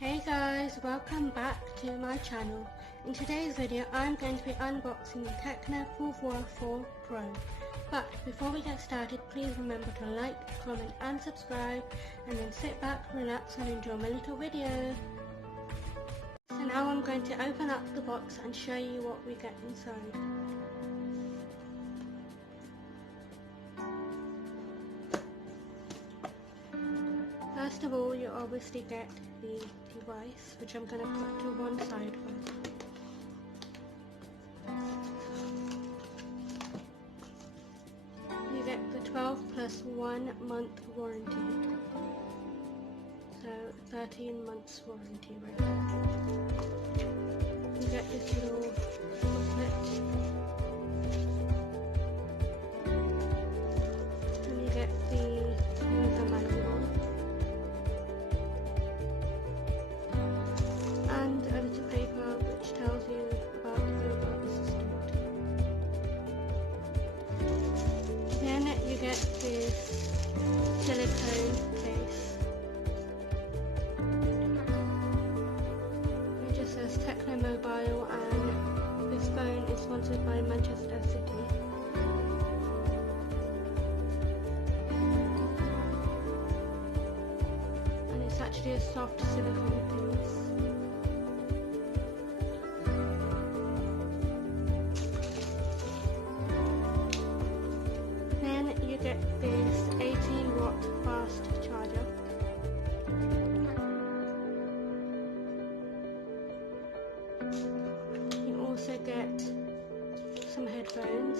Hey guys, welcome back to my channel. In today's video I'm going to be unboxing the Tecno Pouvoir 4 Pro. But before we get started, please remember to like, comment and subscribe, and then sit back, relax and enjoy my little video. So now I'm going to open up the box and show you what we get inside. First of all, you obviously get the device, which I'm going to put to one side first. You get the 12 plus 1 month warranty, so 13 months warranty right now. You get this little booklet, and you get the user manual. And a little paper which tells you about the Pouvoir assistant. Then you get this silicone case. It just says Tecno Mobile, and this phone is sponsored by Manchester City. And it's actually a soft silicone case. You get this 18-watt fast charger. You also get some headphones.